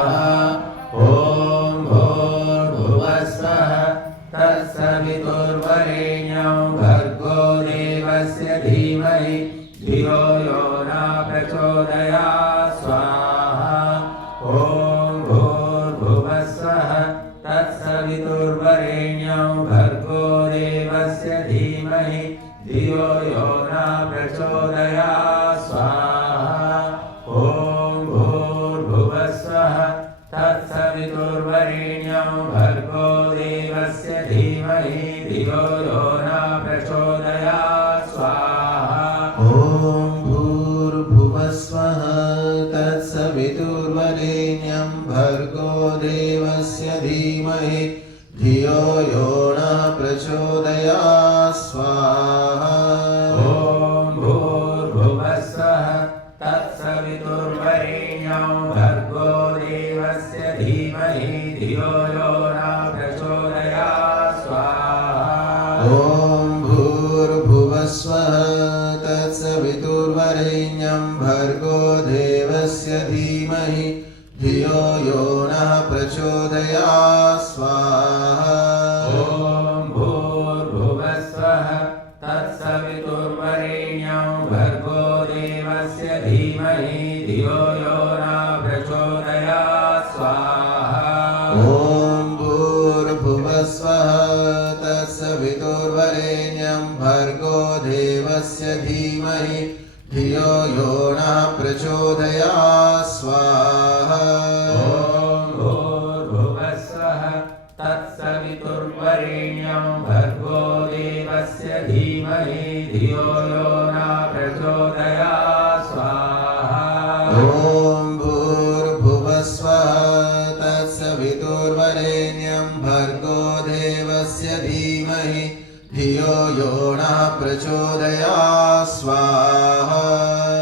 ॐ भूर्भुवस्वः तत्सवितुर्वरेण्यं भर्गो देवस्य धीमहि धियो यो न प्रचोदयात् स्वाहा। ॐ भूर्भुवस्वः तत्सवितुर्वरेण्यं भर्गो देवस्य धीमहि धियो यो न प्रचोदयात् स्वाहा। ॐ भूर्भुवस्वः तत्सवितुर्वरेण्यं भर्गो देवस्य धीमहि धियो यो न प्रचोदयात् स्वाहा। ॐ भूर्भुवस्वः तत्सवितुर्वरेण्यं भर्गो देवस्य धीमहि धियो यो न प्रचोदयात् स्वाहा। ॐ भूर्भुवस्वः तत्सवितुर्वरेण्यं भर्गो देवस्य धीमहि धियो यो न प्रचोदयात् स्वाहा। ॐ भूर्भुवस्वः तत्सवितुर्वरेण्यं भर्गो देवस्य धीमहि धियो यो न प्रचोदयात् स्वाहा। ॐ भूर्भुवस्वः तत्सवितुर्वरेण्यं भर्गो देवस्य धीमहि धियो यो न प्रचोदयात् स्वाहा। ॐ भूर्भुवस्वः तत्सवितुर्वरेण्यं भर्गो देवस्य धीमहि धियो यो न प्रचोदयात् स्वाहा। ॐ भूर्भुवस्वः तत्सवितुर्वरेण्यं भर्गो देवस्य धीमहि धियो यो न प्रचोदयात् स्वाहा। ॐ भूर्भुवस्वः तत्सवितुर्वरेण्यं भर्गो देवस्य धीमहि धियो यो न प्रचोदयात् स्वाहा।